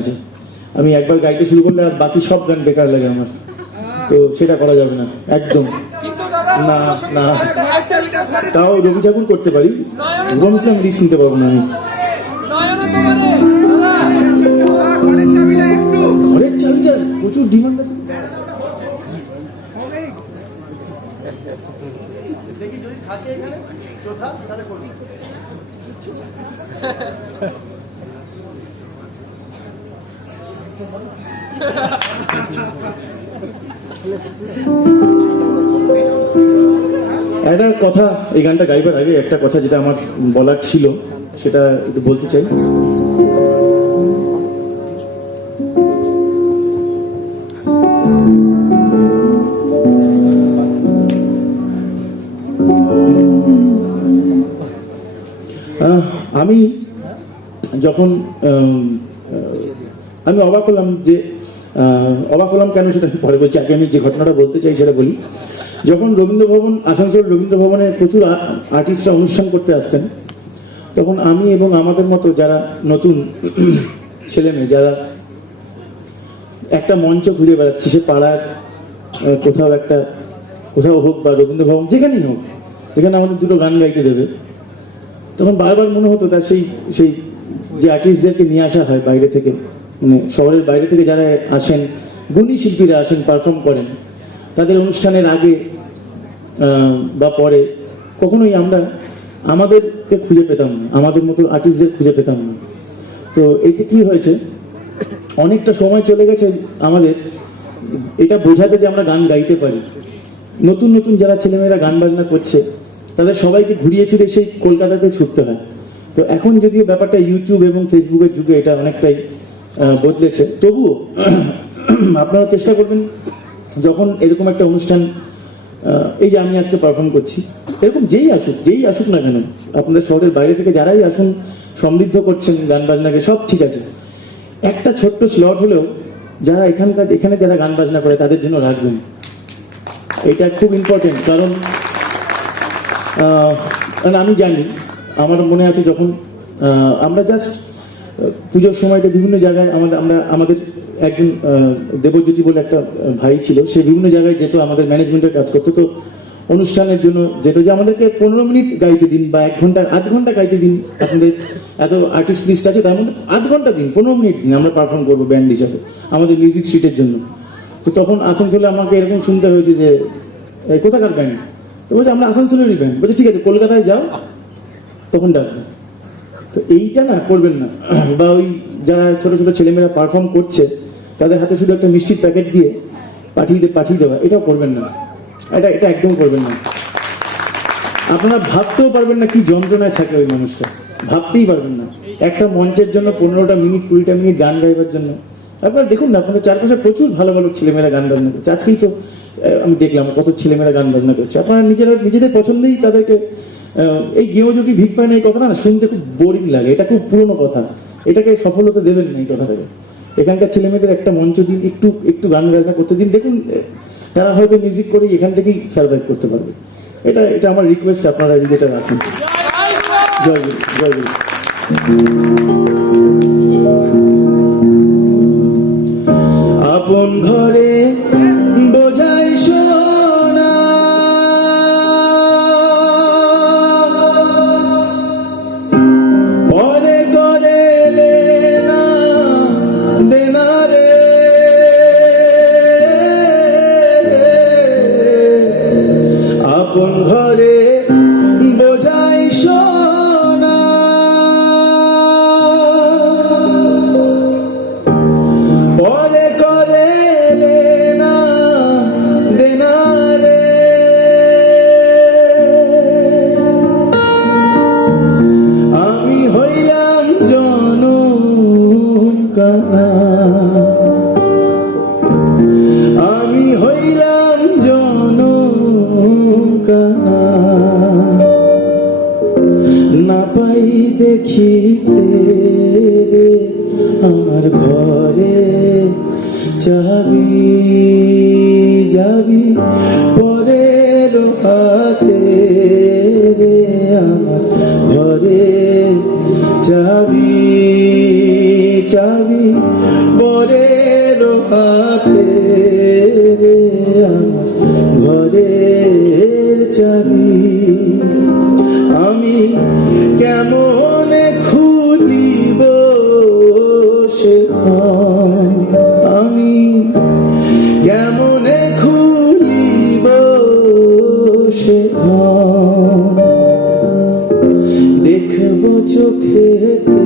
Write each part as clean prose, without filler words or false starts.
আছে, আমি একবার গাইতে শুরু করলে আর বাকি সব গান বেকার লাগে আমার, তো সেটা করা যাবে না একদম না না। তাও রবি ঠাকুর করতে পারি, রুবম ইসলাম রিস্ক নিতে পারবো না আমি। ঘরের চাবিটা প্রচুর ডিমান্ড আছে। দেখি যদি থাকে এখানে চোথা তাহলে করবি। একটা কথা, এই গানটা গাইবার আগে একটা কথা যেটা আমার বলার ছিল সেটা একটু বলতে চাই। আমি যখন আমি অবাক হলাম যে অবাক হলাম কেন সেটা পরে বলছি, আগে আমি যে ঘটনাটা বলতে চাই সেটা বলি। যখন রবীন্দ্র ভবন, আসানসোল রবীন্দ্র ভবনে প্রচুর আর্টিস্টরা অনুষ্ঠান করতে আসতেন, তখন আমি এবং আমাদের মতো যারা নতুন ছেলেমেয়ে, যারা একটা মঞ্চ ঘুরে বেড়াচ্ছি, সে পাড়ার কোথাও হোক বা রবীন্দ্র ভবন যেখানেই হোক, যেখানে আমাদের দুটো গান গাইতে দেবে, তখন বারবার মনে হতো তার সেই যে আর্টিস্টদেরকে নিয়ে আসা হয় বাইরে থেকে, মানে শহরের বাইরে থেকে যারা আসেন, গুণী শিল্পীরা আসেন, পারফর্ম করেন, তাদের অনুষ্ঠানের আগে বা পরে কখনোই আমরা আমাদেরকে খুঁজে পেতাম না, আমাদের মতো আর্টিস্টদের খুঁজে পেতাম না। তো এতে কি হয়েছে, অনেকটা সময় চলে গেছে আমাদের এটা বোঝাতে যে আমরা গান গাইতে পারি। নতুন নতুন যারা ছেলেমেয়েরা গান বাজনা করছে, তাদের সবাইকে ঘুরিয়ে ফিরে সেই কলকাতাতে ছুটতে হয়। তো এখন যদিও ব্যাপারটা ইউটিউব এবং ফেসবুকের যুগে এটা অনেকটাই বদলেছে, তবুও আপনারা চেষ্টা করবেন যখন এরকম একটা অনুষ্ঠান, এই যে আমি আজকে পারফর্ম করছি, এরকম যেই আসুক না কেন, আপনাদের শহরের বাইরে থেকে যারাই আসুন, সমৃদ্ধ করছেন গান বাজনাকে, সব ঠিক আছে, একটা ছোট্ট স্লট হলেও যারা এখানে যারা গান বাজনা করে তাদের জন্য রাখবেন। এটা খুব ইম্পর্টেন্ট, কারণ আমি জানি, আমার মনে আছে যখন আমরা জাস্ট পুজোর সময়তে বিভিন্ন জায়গায় আমাদের একজন দেবজ্যোতি বলে একটা ভাই ছিল, সে বিভিন্ন জায়গায় যেত, আমাদের ম্যানেজমেন্টের কাজ করতো। তো অনুষ্ঠানের জন্য যেত যে আমাদেরকে 15 মিনিট গাইতে দিন বা 1 ঘন্টা, 8 ঘন্টা গাইতে দিন, আপনাদের এত আর্টিস্ট লিস্ট আছে, তার মধ্যে 8 ঘন্টা দিন, 15 মিনিট দিন, আমরা পারফর্ম করবো ব্যান্ড হিসাবে আমাদের মিউজিক স্ট্রিটের জন্য। তো তখন আসানসোলে আমাকে এরকম শুনতে হয়েছে যে কোথাকার ব্যান্ড, তো বলছে আমরা আসানসোলেরই ব্যান্ড। বলছে ঠিক আছে, কলকাতায় যাও, তখন ডাকবো। তো এইটা না করবেন না। বা ওই যারা ছোট ছোট ছেলেমেয়েরা পারফর্ম করছে, তাদের হাতে শুধু একটা মিষ্টির প্যাকেট দিয়ে পাঠিয়ে দেওয়া, এটাও করবেন না, এটা একদম করবেন না। আপনারা ভাবতেও পারবেন না কি যন্ত্রণায় থাকে ওই মানুষটা, ভাবতেই পারবেন না। একটা মঞ্চের জন্য 15টা মিনিট 20টা মিনিট গান গাইবার জন্য। আপনারা দেখুন না, আপনাদের চারপাশে প্রচুর ভালো ভালো ছেলেমেয়েরা গান বাজনা করছে। আজকেই তো আমি দেখলাম কত ছেলেমেয়েরা গান বাজনা করছে। আপনারা নিজেদের পছন্দেই তাদেরকে, এই গেঁয়োযোগী ভিক পায় না, এই কথাটা না শুনতে খুব বোরিং লাগে, এটা খুব পুরনো কথা, এটাকে সফলতা দেবেন না এই কথাটাকে। এখানকার ছেলেমেয়েদের একটা মঞ্চ দিন, একটু গান বাজনা করতে দিন, দেখুন তারা হয়তো মিউজিক করে এখান থেকেই সার্ভাইভ করতে পারবে। এটা আমার রিকোয়েস্ট, আপনারা এটা রাখুন। জয় গুরু, জয় গুরু। আপন ঘরে বোঝাই সোনা, পরে করে লেনা দেনা রে, আপন ঘরে বোঝাই সোনা, পরে করে লেনা দেনা রে, আমি হইলাম জনম কানা, আমি হইলাম জনম কানা, না পাই দেখিতে রে আমার ঘরে যাবি যাবি পরের হাতে রে আমার ঘরে যাবি চাবি পরের হাতে রে আমার ঘরের চাবি আমি কেমন খুলিব সে ঘর আমি কেমন খুলিব সে ঘর দেখব চোখেতে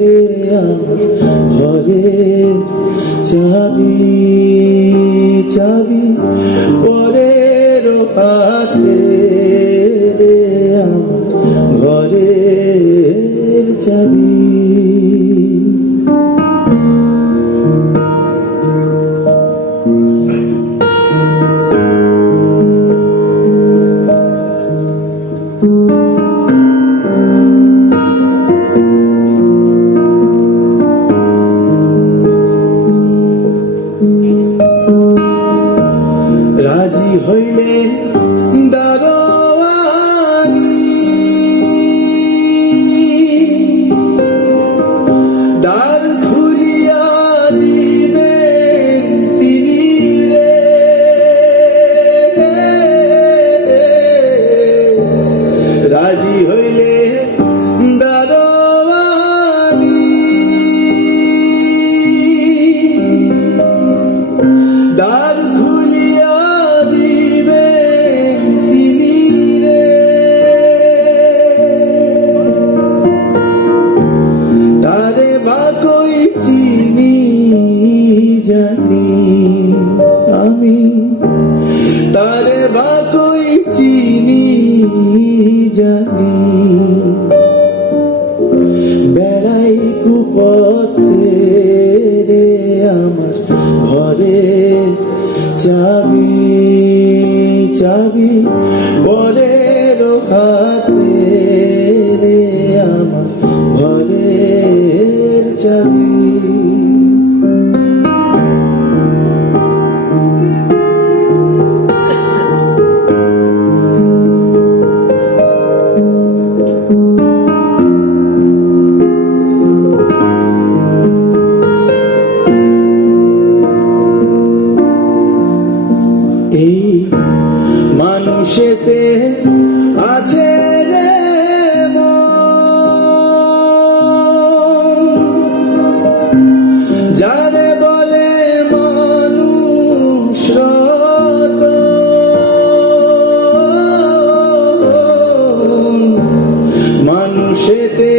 রে আমার ঘরে চাবি চাবি পরের হাতে রে আমার ঘরের চাবি রাজি হইলে দারোয়ানি দ্বার খুলিয়া দিবেন তিনি রে রাজি হইলে দারোয়ানি দ্বার খুলিয়া দিবেন তিনি রে তারে বা কই চিনি জানি আমি তারে বা কই চিনি জানি বেড়াই কুপথে রে আমার ঘরে চাবি চাবি পরের হাতে রে আমার ঘরের চাবি এই মানুষেতে আছে রে মন যারে বলে মানুষ রতন মানুষেতে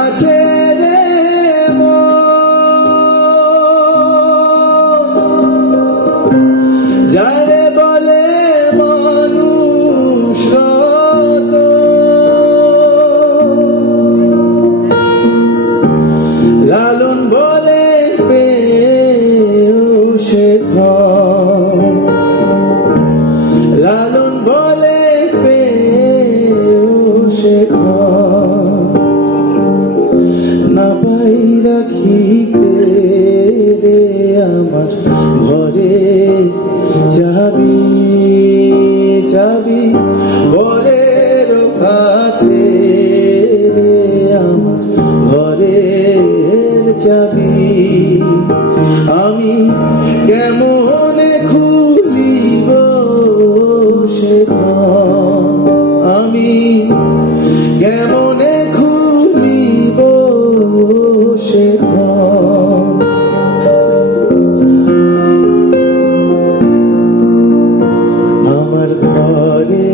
আছে রে যারে বলে মানুষ রতন লালন বলে পেও সে ঘর লালন বলে পেও সে ঘর না পাই রাখিতে রে আমার ঘরে চাবি চাবি পরের হাতে রে আমার ঘরের চাবি আমি কেমন খুলিব সে ঘর আমি কেমন খুলিব সে ঘর আমার ঘরে